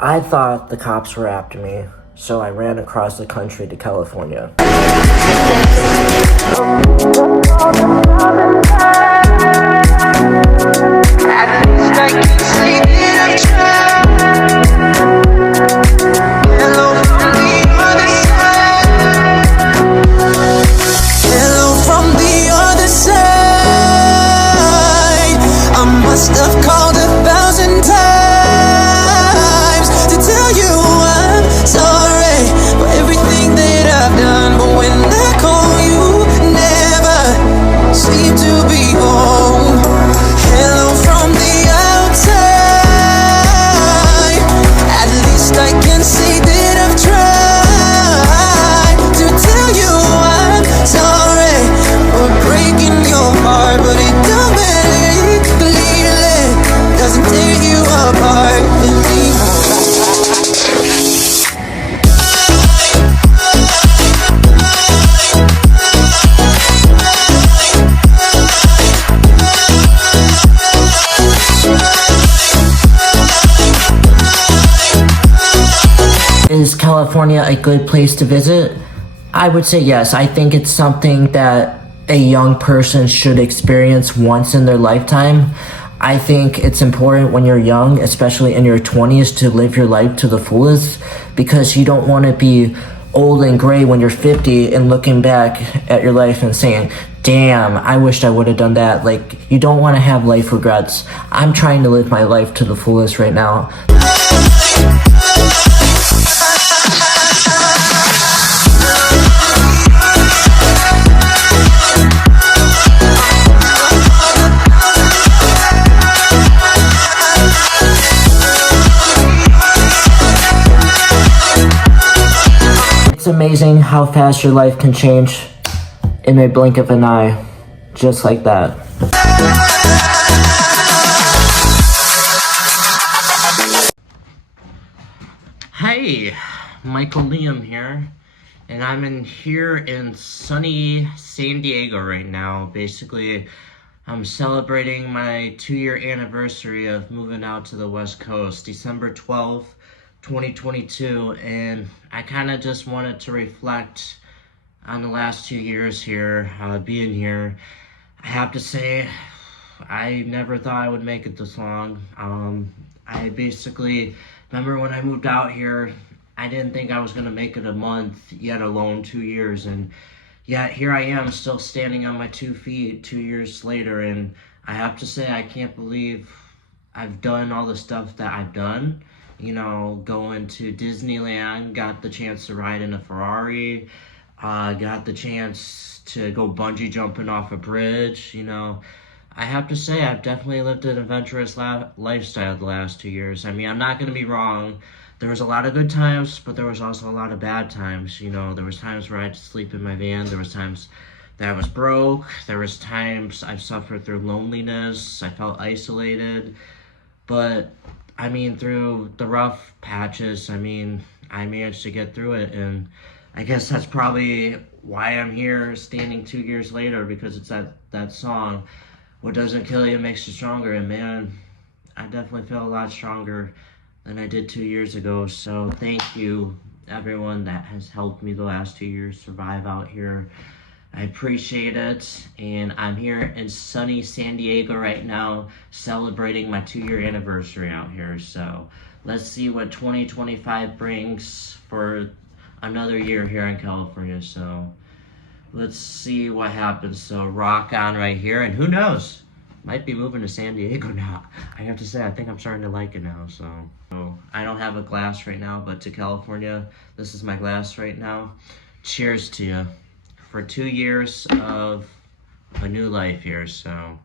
I thought the cops were after me, so I ran across the country to California. Must have called 1,000 times to tell you I'm sorry for everything that I've done. But when I call, you never seem to be home. Hello from the outside. At least I can say that I've tried to tell you I'm sorry for breaking your heart, but it don't matter. Doesn't tear you apart anymore. Is California a good place to visit? I would say yes. I think it's something that a young person should experience once in their lifetime. I think it's important when you're young, especially in your 20s, to live your life to the fullest, because you don't want to be old and gray when you're 50 and looking back at your life and saying, damn, I wished I would have done that. Like, you don't want to have life regrets. I'm trying to live my life to the fullest right now. It's amazing how fast your life can change in a blink of an eye, just like that. Hey, Michael Liam here, and I'm here in sunny San Diego right now. Basically, I'm celebrating my 2-year anniversary of moving out to the West Coast, December 12th. 2022, and I kind of just wanted to reflect on the last 2 years here, being here. I have to say, I never thought I would make it this long. I basically remember when I moved out here, I didn't think I was going to make it a month, yet alone 2 years, and yet here I am still standing on my 2 feet 2 years later, and I have to say I can't believe I've done all the stuff that I've done. You know, going to Disneyland, got the chance to ride in a Ferrari, got the chance to go bungee jumping off a bridge. You know, I have to say I've definitely lived an adventurous lifestyle the last 2 years. I mean, I'm not going to be wrong. There was a lot of good times, but there was also a lot of bad times. You know, there was times where I had to sleep in my van. There was times that I was broke. There was times I suffered through loneliness. I felt isolated. But I mean, through the rough patches, I mean, I managed to get through it, and I guess that's probably why I'm here standing 2 years later, because it's that song, what doesn't kill you makes you stronger, and man, I definitely feel a lot stronger than I did 2 years ago. So thank you, everyone that has helped me the last 2 years survive out here. I appreciate it, and I'm here in sunny San Diego right now celebrating my 2-year anniversary out here. So let's see what 2025 brings for another year here in California. So let's see what happens. So rock on right here, and who knows, might be moving to San Diego now. I have to say, I think I'm starting to like it now. So I don't have a glass right now, but to California, this is my glass right now. Cheers to you for 2 years of a new life here. So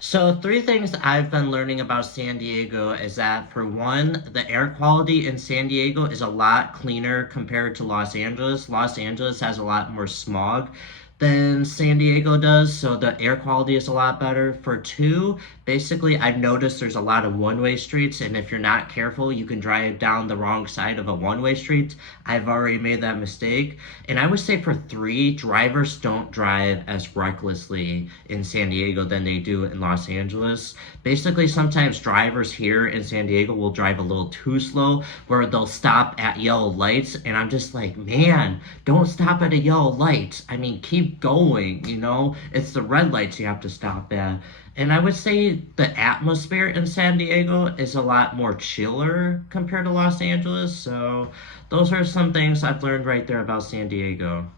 So 3 things that I've been learning about San Diego is that, for one, the air quality in San Diego is a lot cleaner compared to Los Angeles. Los Angeles has a lot more smog than San Diego does, so the air quality is a lot better. For 2, Basically, I've noticed there's a lot of one-way streets, and if you're not careful, you can drive down the wrong side of a one-way street. I've already made that mistake. And I would say for 3, drivers don't drive as recklessly in San Diego than they do in Los Angeles. Basically, sometimes drivers here in San Diego will drive a little too slow, where they'll stop at yellow lights, and I'm just like, man, don't stop at a yellow light. I mean, keep going, you know? It's the red lights you have to stop at. And I would say the atmosphere in San Diego is a lot more chiller compared to Los Angeles. So those are some things I've learned right there about San Diego.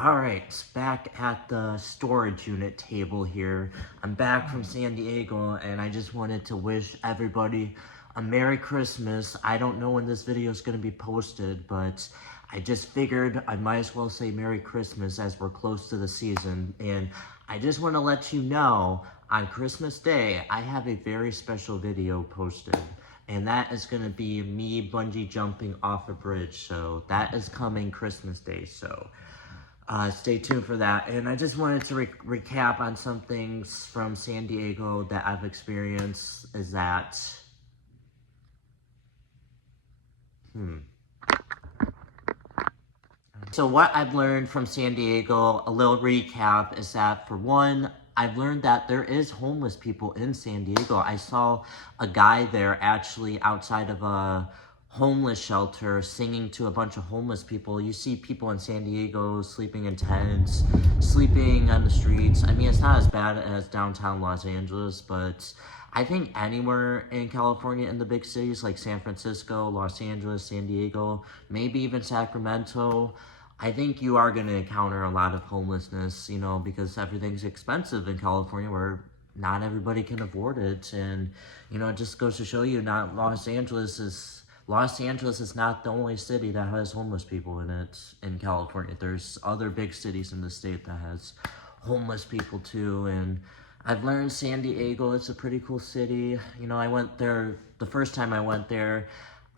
Alright, back at the storage unit table here. I'm back from San Diego, and I just wanted to wish everybody a Merry Christmas. I don't know when this video is going to be posted, but I just figured I might as well say Merry Christmas as we're close to the season. And I just want to let you know, on Christmas Day, I have a very special video posted. And that is going to be me bungee jumping off a bridge. So that is coming Christmas Day. So stay tuned for that. And I just wanted to recap on some things from San Diego that I've experienced. Is that... So what I've learned from San Diego, a little recap, is that for one, I've learned that there is homeless people in San Diego. I saw a guy there actually outside of a homeless shelter singing to a bunch of homeless people. You see people in San Diego sleeping in tents, sleeping on the streets. I mean, it's not as bad as downtown Los Angeles, but I think anywhere in California, in the big cities like San Francisco, Los Angeles, San Diego, maybe even Sacramento, I think you are going to encounter a lot of homelessness, you know, because everything's expensive in California, where not everybody can afford it. And, you know, it just goes to show you, Los Angeles is not the only city that has homeless people in it in California. There's other big cities in the state that has homeless people too. And I've learned San Diego, it's a pretty cool city. You know, I went there, the first time I went there,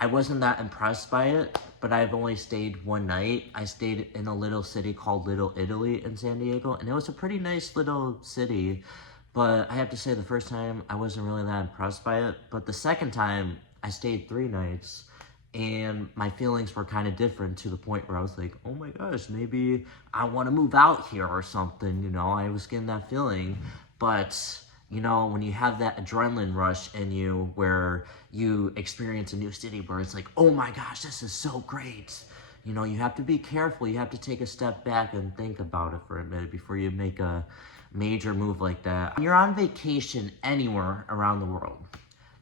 I wasn't that impressed by it, but I've only stayed one night. I stayed in a little city called Little Italy in San Diego, and it was a pretty nice little city. But I have to say, the first time I wasn't really that impressed by it. But the second time, I stayed 3 nights, and my feelings were kind of different, to the point where I was like, oh my gosh, maybe I want to move out here or something, you know? I was getting that feeling. But, you know, when you have that adrenaline rush in you, where you experience a new city where it's like, oh my gosh, this is so great. You know, you have to be careful. You have to take a step back and think about it for a minute before you make a major move like that. When you're on vacation anywhere around the world,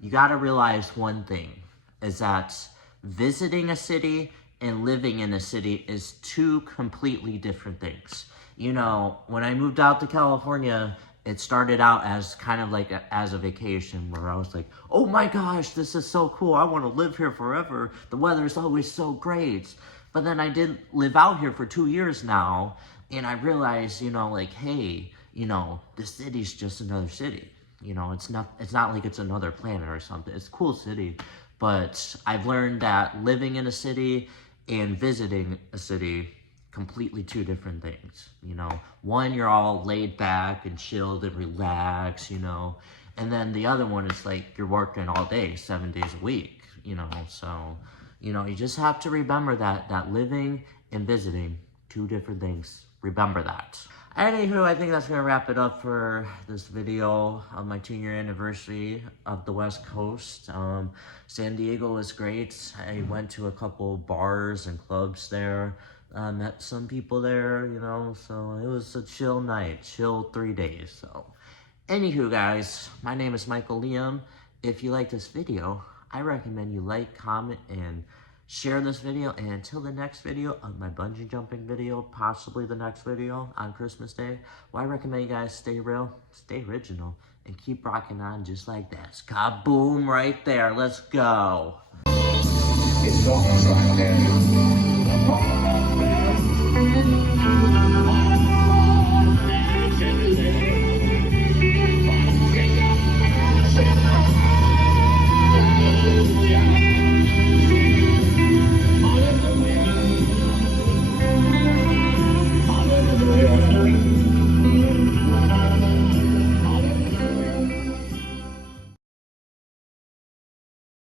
you got to realize one thing, is that visiting a city and living in a city is 2 completely different things. You know, when I moved out to California, it started out as kind of like as a vacation, where I was like, oh my gosh, this is so cool. I want to live here forever. The weather is always so great. But then I did live out here for 2 years now, and I realized, you know, like, hey, you know, this city's just another city. You know, it's not like it's another planet or something. It's a cool city. But I've learned that living in a city and visiting a city, completely 2 different things. You know, one, you're all laid back and chilled and relaxed, you know, and then the other one is like you're working all day, 7 days a week, you know. So, you know, you just have to remember that living and visiting, 2 different things. Remember that. Anywho, I think that's going to wrap it up for this video of my 2-year anniversary of the West Coast. San Diego was great. I went to a couple bars and clubs there. Met some people there, you know, so it was a chill night, chill 3 days. So, anywho, guys, my name is Michael Liam. If you like this video, I recommend you like, comment, and share this video. And until the next video of my bungee jumping video, possibly the next video on Christmas Day, well, I recommend you guys stay real, stay original, and keep rocking on just like this. Kaboom right there. Let's go. It's on right there.